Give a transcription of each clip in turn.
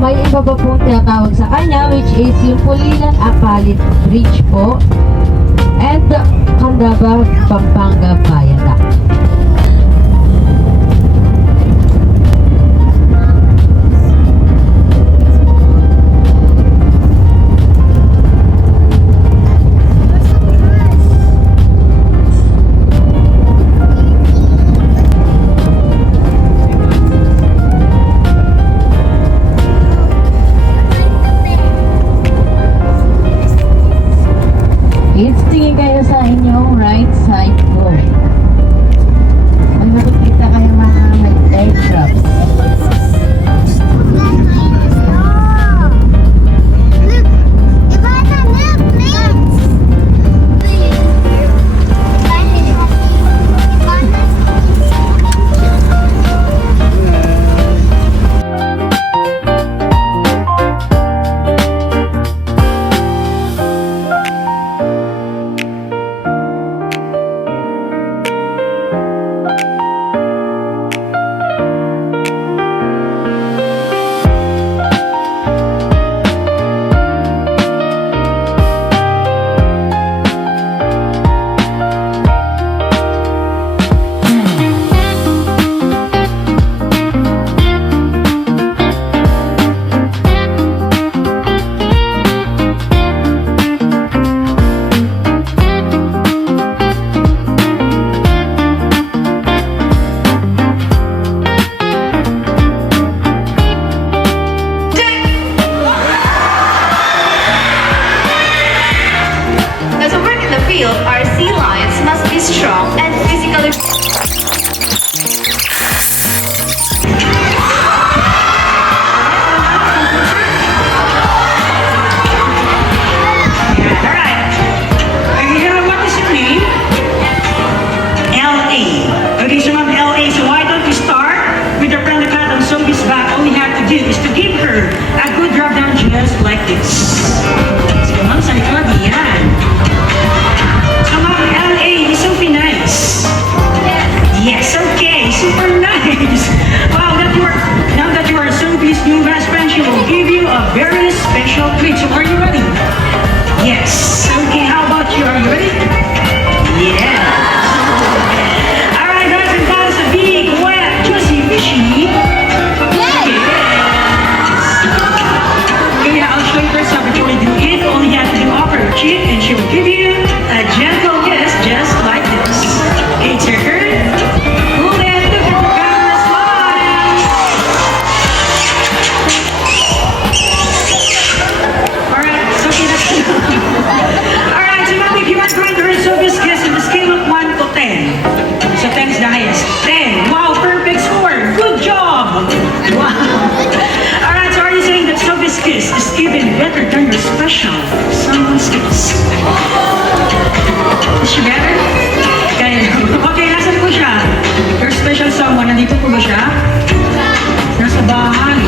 May iba pa pong tinatawag sa kanya, which is yung Pulilan Apalit Bridge po and Candaba Pampanga Viaduct. Tingin kayo sa inyong right side po. May makikita kayo mga may airdrops. Our sea lions must be strong and physically. Alright. What is your name? LA. Okay, so ma'am, LA, so why don't we start with the friendly cat on Sophie's back? All we have to do is to give her a good drop down just like this. So ma'am, sa likod, yan. So ma'am, LA, is Sophie nice? Yes, okay, super nice. Wow, now that you are Sophie's new best friend, she will give you a very special treat. So are you ready? Yes. Okay, how about you? Are you ready? Yeah. Alright guys, and that is a big, wet, juicy, fishy. Yes. Okay, I'll show you first how to do it. All you have to do, offer her cheek and she will give you a gentle kiss just like this. Okay, it's your turn. Hold it, look at the camera, smile. Alright, so okay, that's alright, so now if you are going to her Sophie's kiss on the scale of 1 to 10. So 10 is the highest. 10. Wow, perfect score. Good job. Wow. Alright, so are you saying that Sophie's kiss is even better than your special someone's kiss? Is she better? Kaya okay, nasan po siya? Your special someone, nandito po ba siya? Nasa bahay.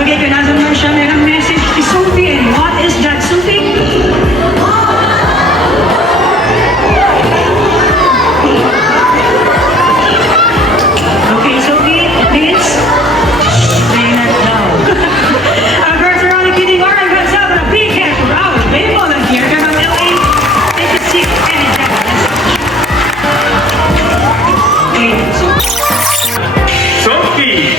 Okay, kung nasan mo siya, mayroong message to Sophie. And what is that, Sophie? Okay, Sophie, please. Bring that down. Our girls are only kidding. All right, let's have a big hand for our baseball here. Come on, LA. Take a seat and okay, so Sophie!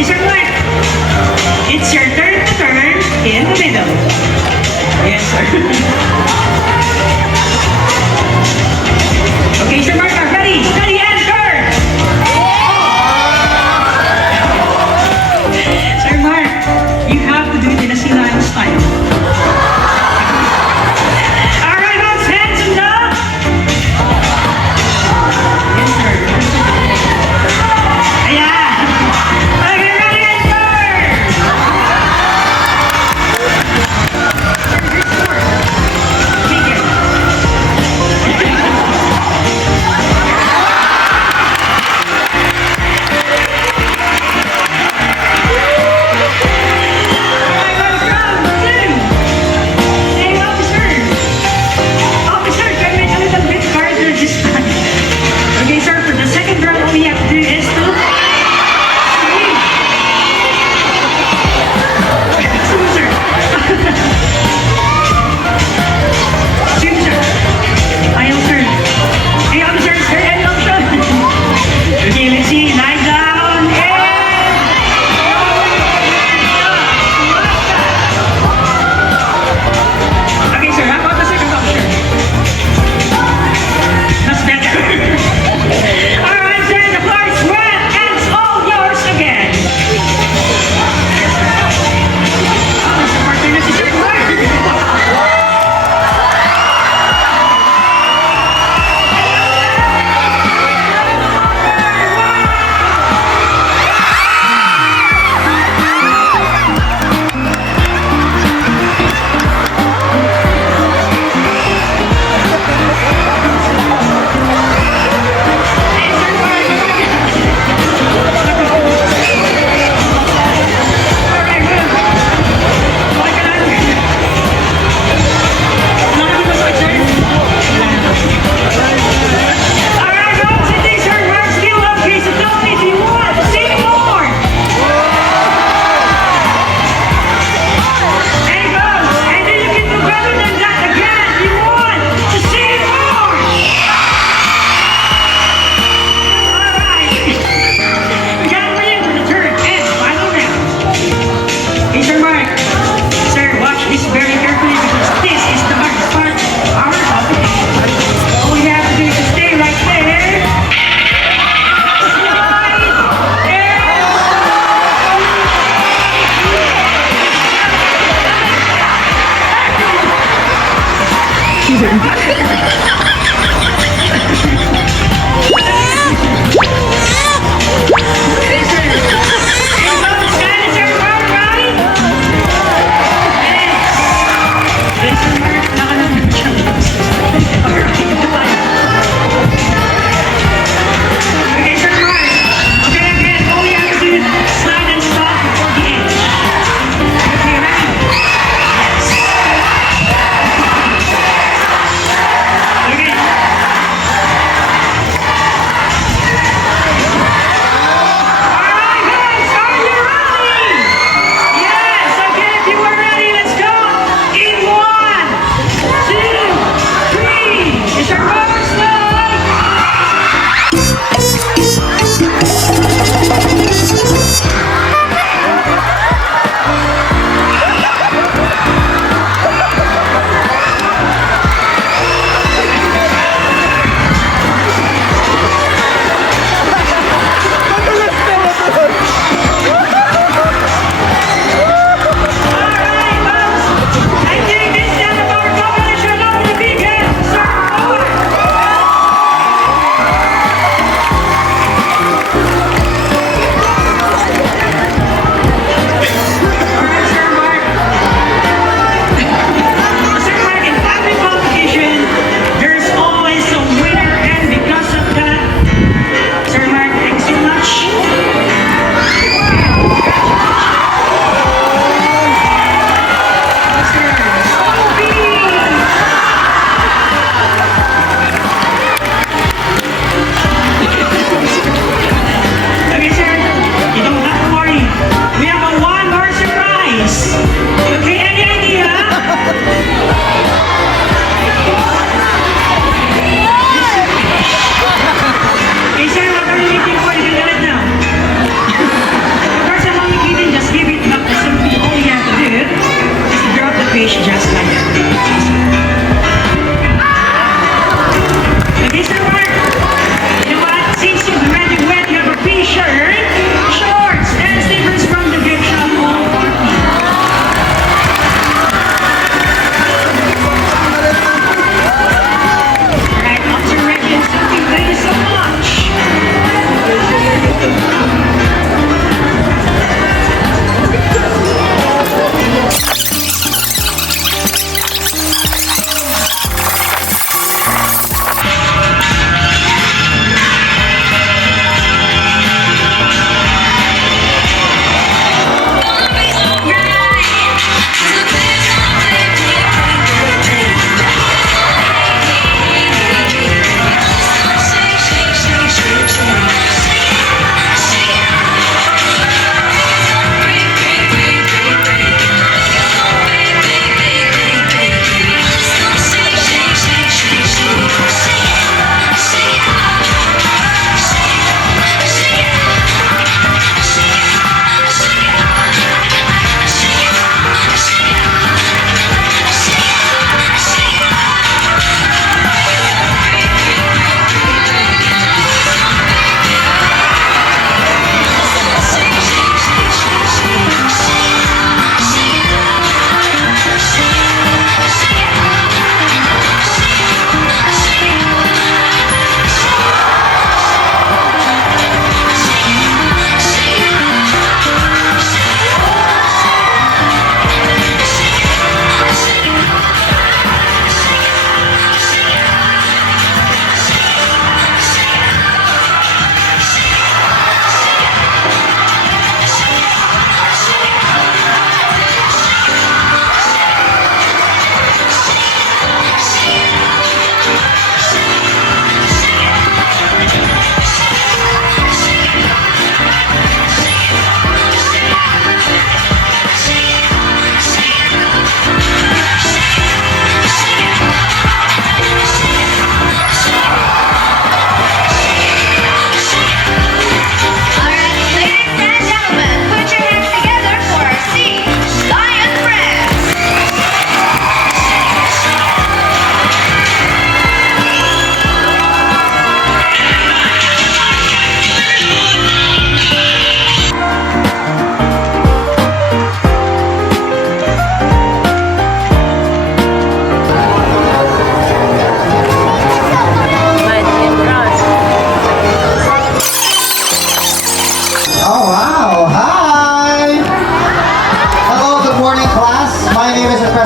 Okay, Sir Mike. It's your turn to turn in the middle. Yes, sir. Okay, Sir Mark, ready, steady, and turn! Sir Mark, you have to do it in a Silayan style. Alright, folks, hands in the... Yes, sir. Ayan! Okay, ready, and turn! Take it. Okay, let's see. Lie down. Okay, sir. How about the second officer? That's better. All right, sir. The floor is wet and it's all yours again. Mr. Martinez is required.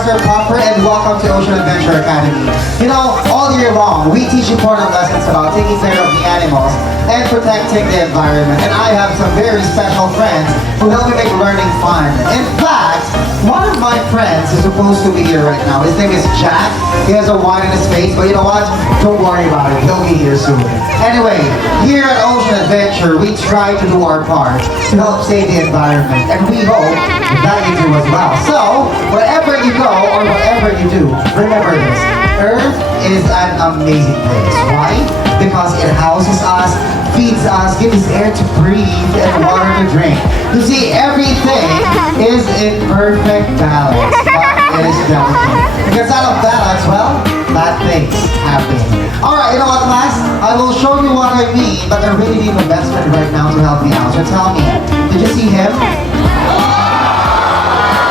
Professor Popper, and welcome to Ocean Adventure Academy. You know, all year long, we teach important lessons about taking care of the animals and protecting the environment. And I have some very special friends who help me make learning fun. In fact, one of my friends is supposed to be here right now. His name is Jack. He has a wine in his face, but you know what? Don't worry about it. He'll be here soon. Anyway, here at Ocean Adventure, we try to do our part to help save the environment, and we hope that you do as well. So, wherever you go or whatever you do, remember this. Earth is an amazing place. Why? Because it houses us, feeds us, gives us air to breathe, and water to drink. You see, everything is in perfect balance, but it is delicate. Because out of balance, well, bad things happen. Alright, you know what, class? I will show you what I mean, but I really need my best friend right now to help me out. So tell me, did you see him?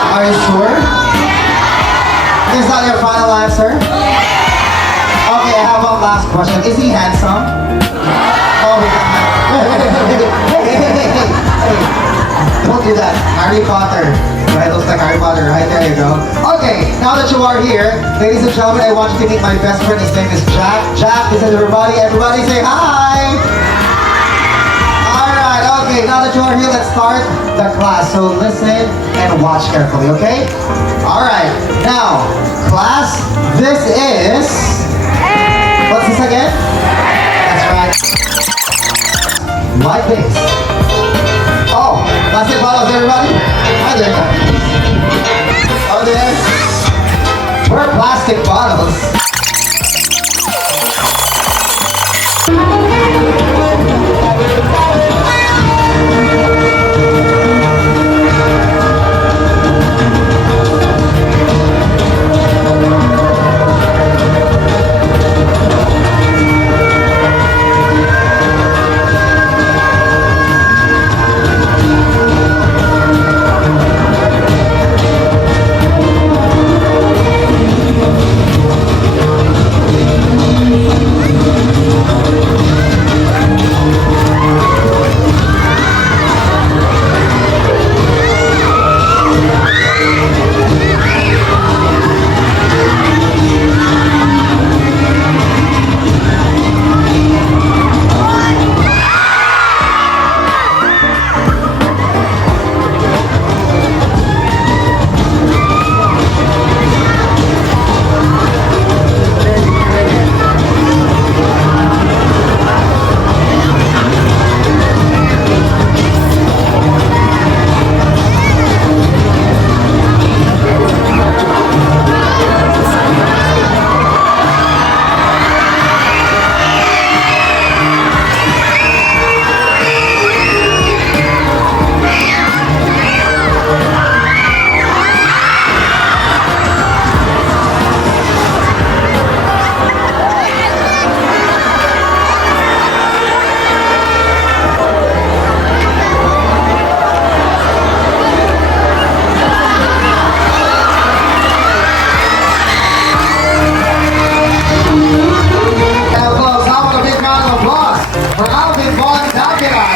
Are you sure? Is that your final answer? Okay, I have one last question. Is he handsome? Oh, don't do that. Harry Potter. Right, looks like Harry Potter. Right, there you go. Okay, now that you are here, ladies and gentlemen, I want you to meet my best friend. His name is Jack. Jack, this is everybody. Everybody say hi. Alright, okay, now that you are here, let's start the class. So listen and watch carefully, okay? Alright, now, class, this is... What's this again? That's right. Like this. Oh, plastic bottles, everybody? Hi there, guys. Oh, there. We're plastic bottles.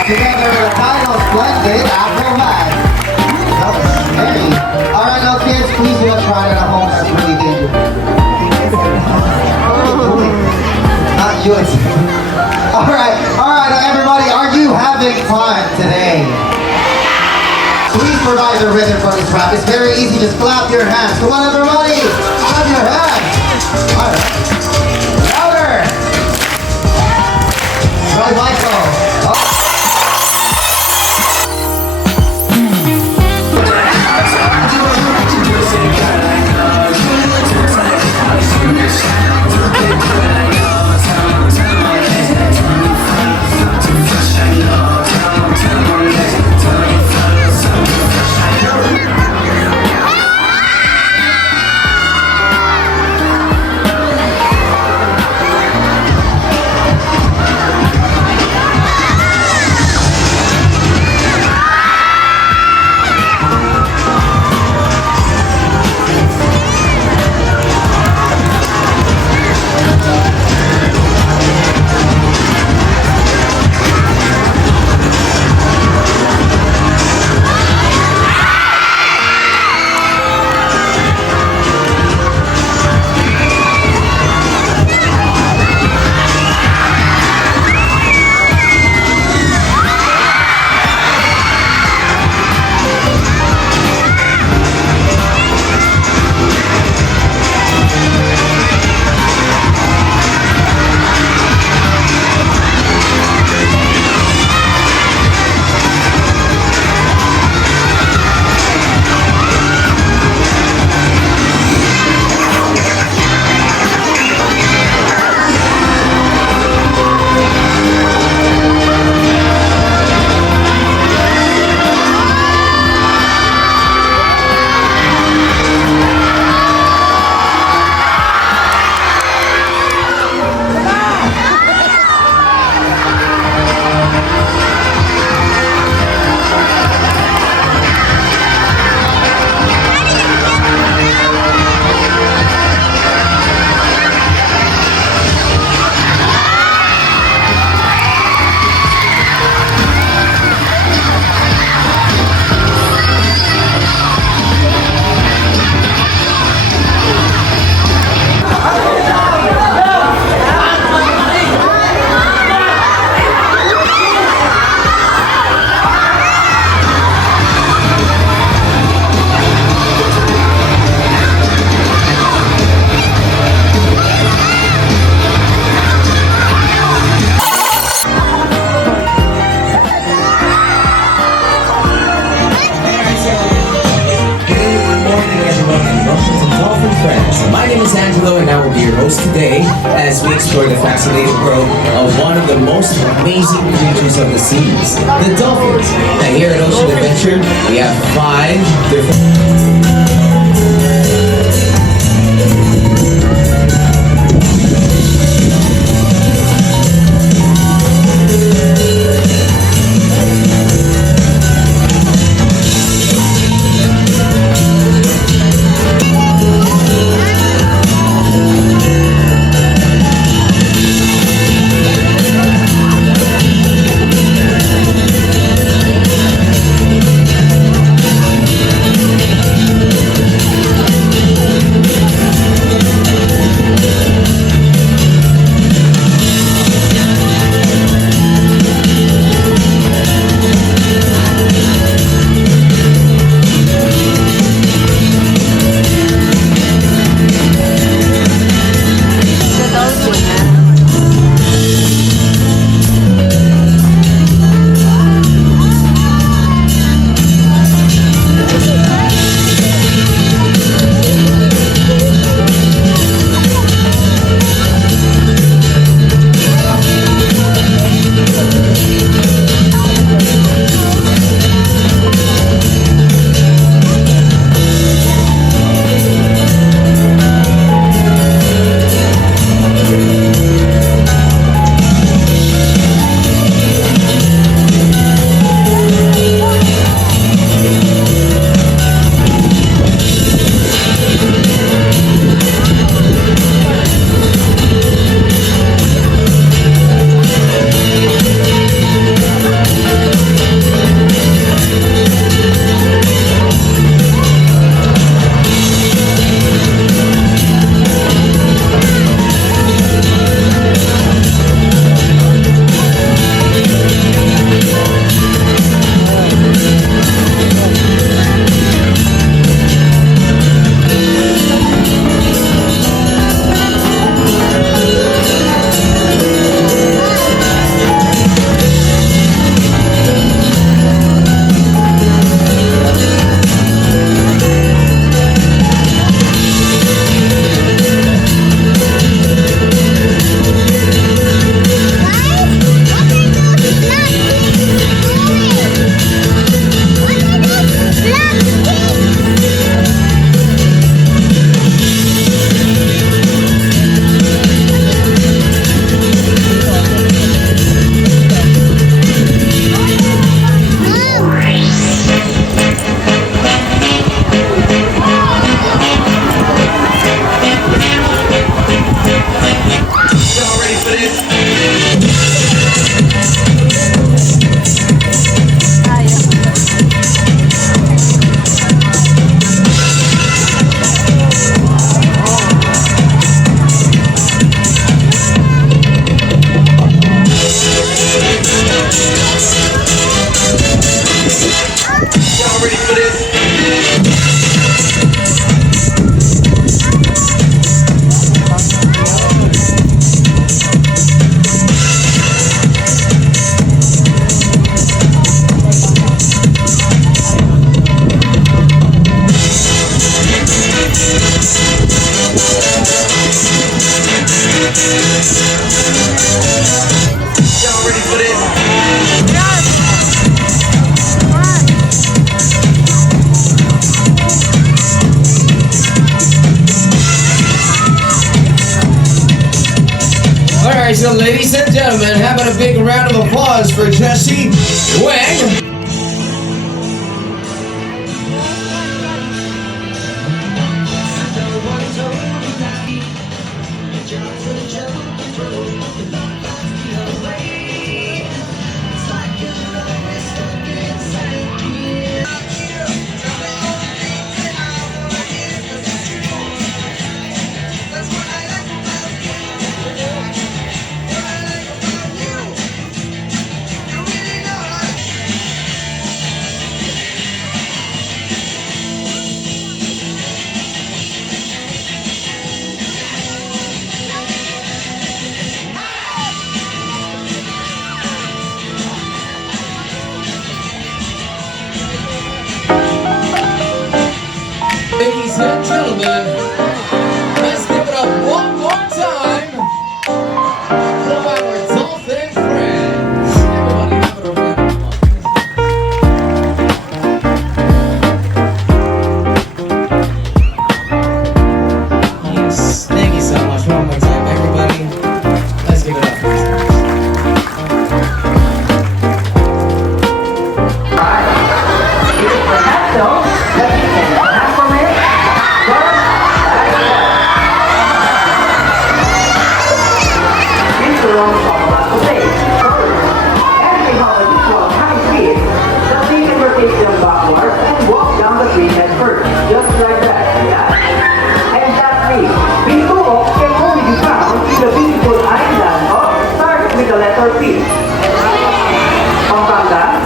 Together with a title Splendid Aftermath. That was scary. Alright, now kids, please don't try it at home. That's really dangerous. What are you doing? Not you. Alright, now everybody, are you having fun today? Please provide the rhythm for this rap. It's very easy. Just clap your hands. Come on, everybody. Clap your hands. Alright. Louder. Right, Michael. Oh. Angelo, and I will be your host today as we explore the fascinating world of one of the most amazing creatures of the seas, the dolphins. Now here at Ocean Adventure, we have 5 different... Alright, so ladies and gentlemen, how about a big round of applause for Jesse Wang? Just like that. Yeah. And lastly, Bituok can only be found in the beautiful island of starts with the letter P. Pampanga?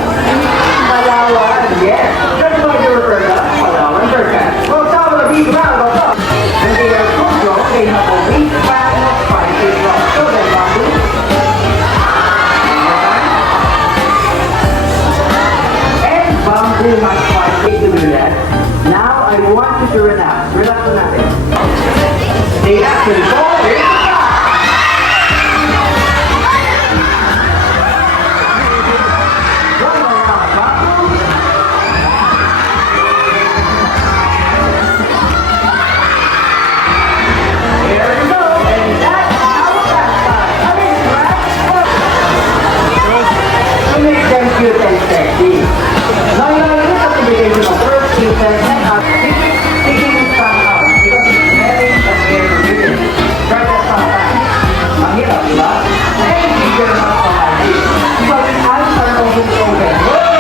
Palawan, yes. That's why they refer to Palawan Burkas. Well, some of the big round of them. When they are so strong, they have a wingspan of 5 feet long. So then, Bambu. And Bambu has 5 feet to do that. Now I want you to relax. Relax on natin. They actually fall. Here you go. One more round, Bambu. There you go. And that's our last time. I mean, to make them cute and sexy. Now you know, this is the beginning of first cute and taking this time out because it's very scary to do it. Try that sometime. Mahirap, di ba? And bigger enough for my kids. Because it's eyes are open. Whoa!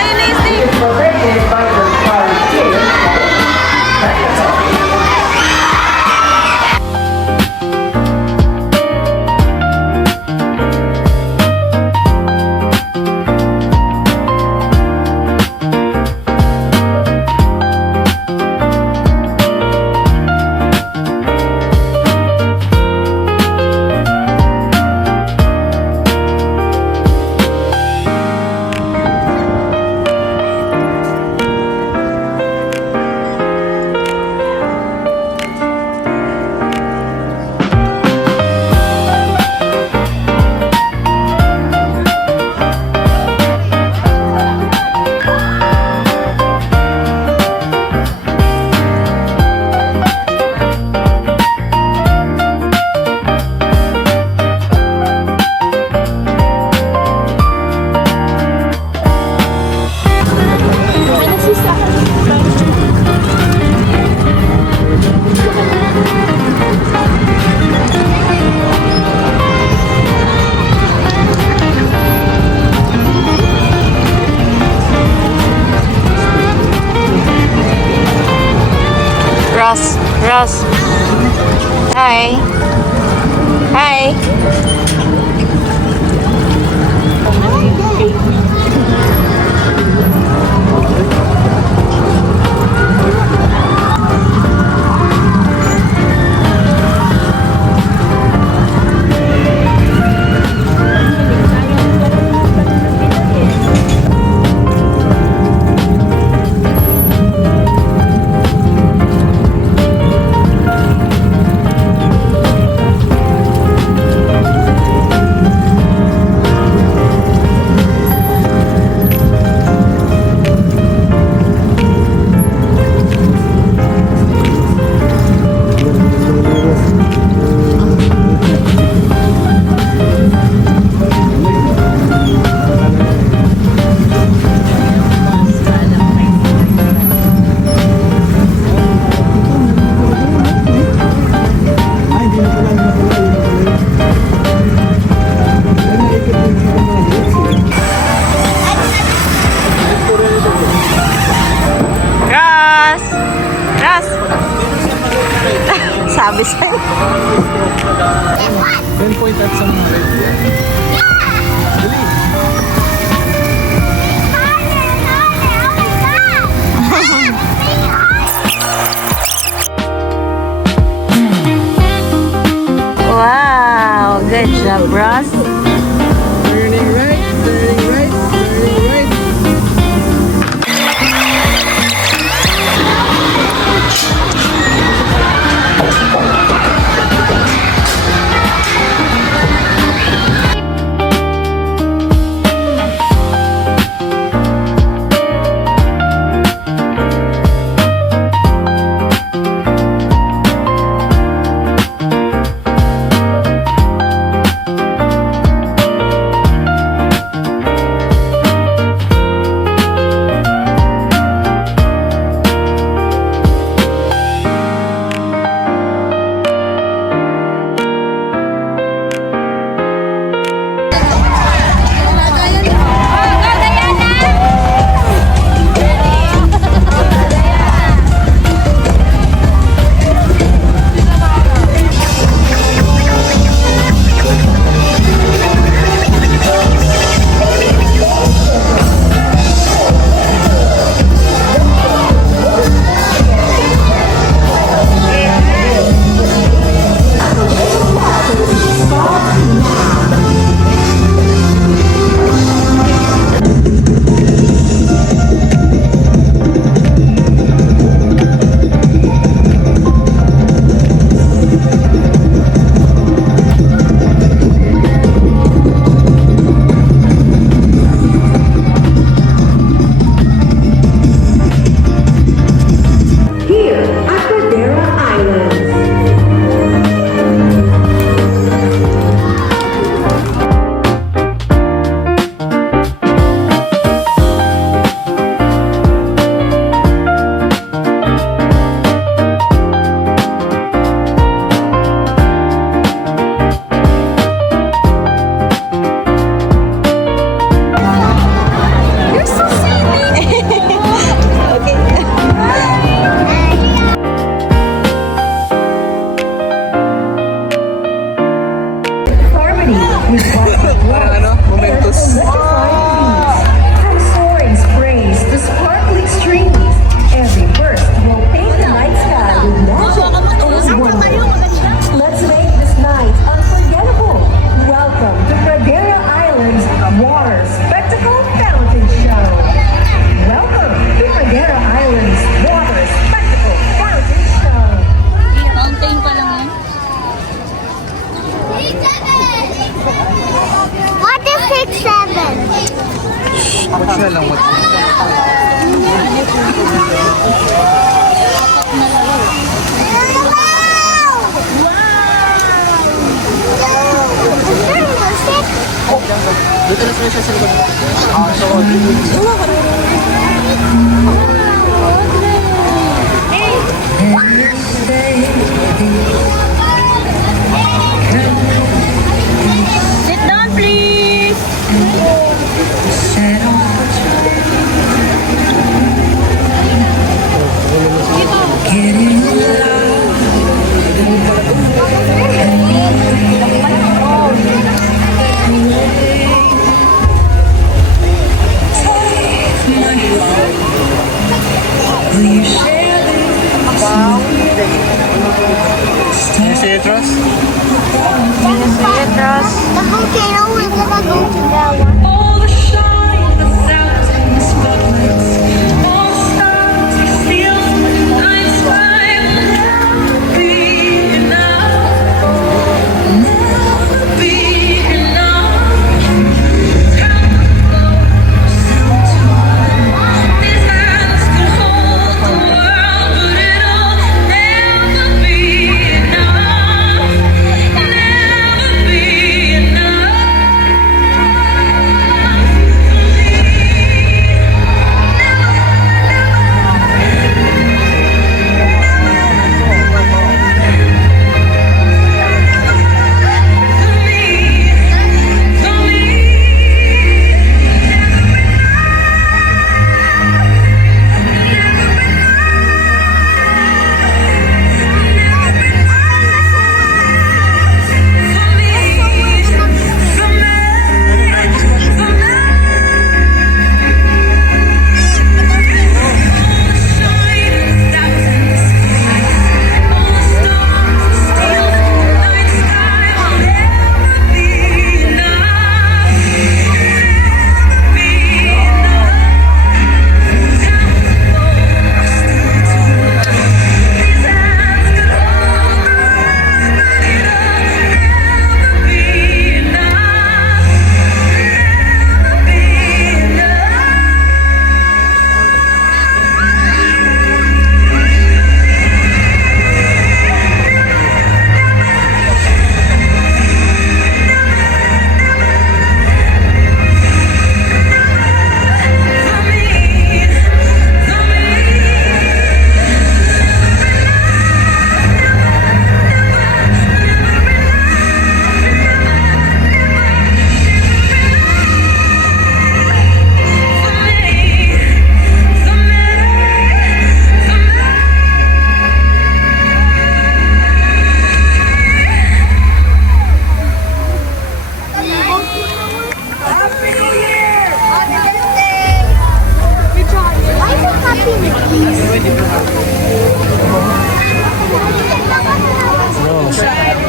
It is protected by the scarlet skin called Predator. Ross. Hi. Hi. Sabi sa'yo. 10 point at sa mga red yan. Dali. Wow, good job, Ross. Turning right, turning right, turning right. Dito na siya sa likod. Sit down, please. You see it, Ross? The volcano, we're gonna go to that one. All the shine that's out in the spotlights, all the stars we steal from the night sky will never be enough, never be enough. Come close to mine. These hands can hold the world, but it'll never be enough, never be enough.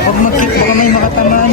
Huwag mag-kick, baka may makatamaan.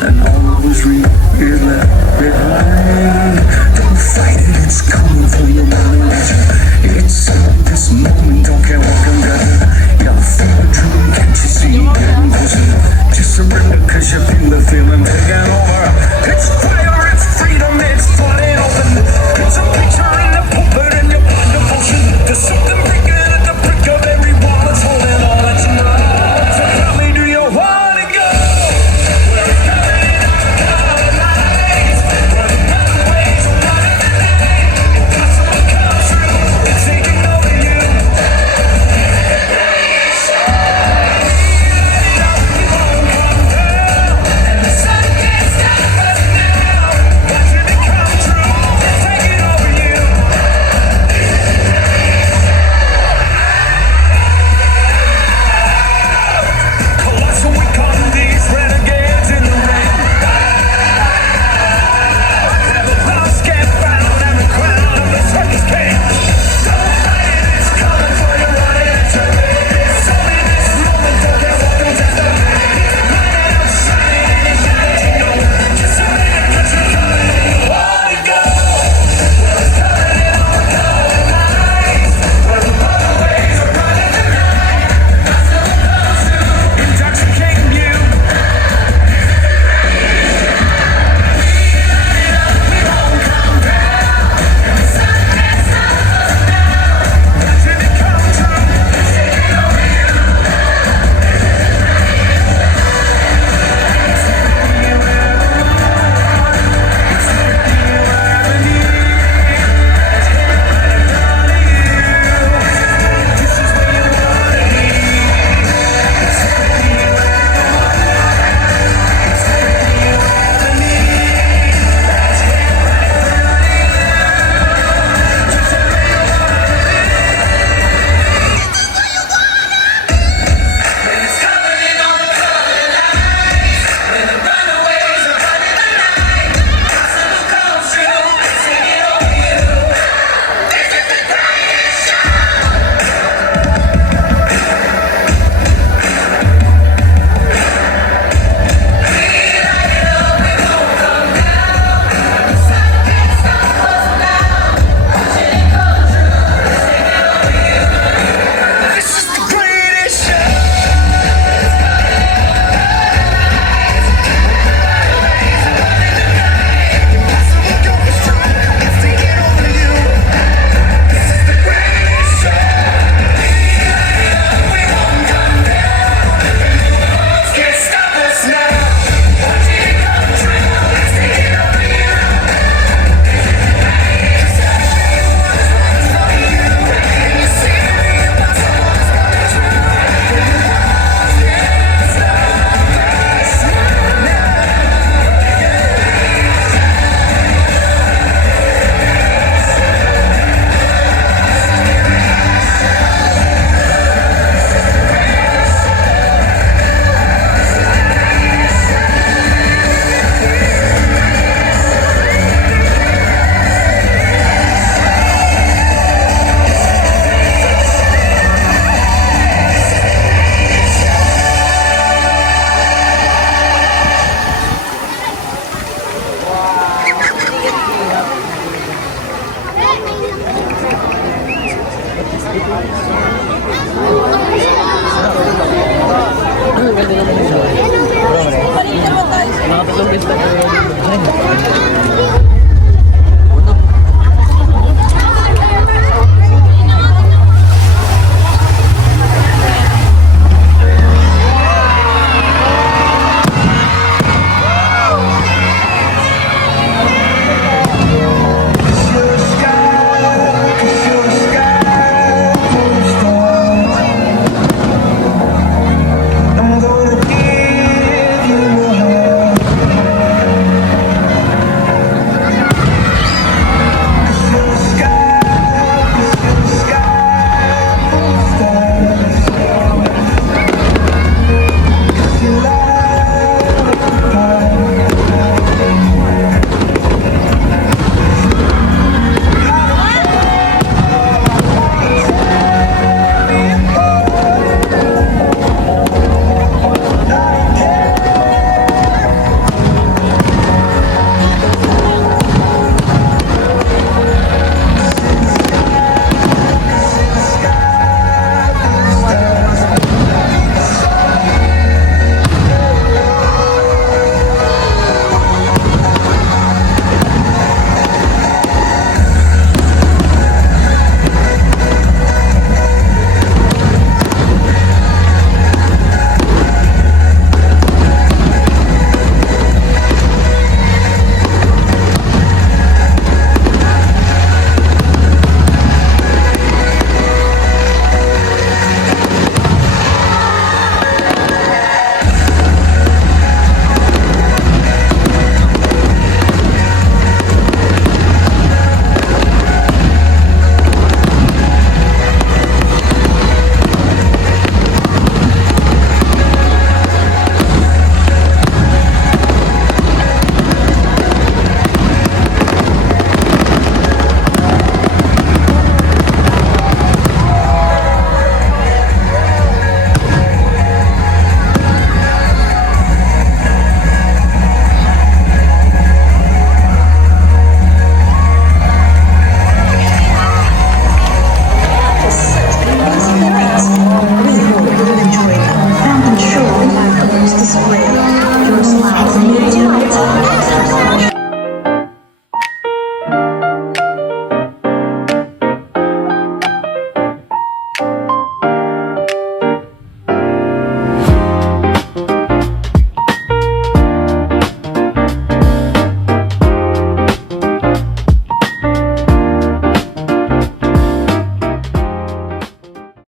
And all was real, here's that.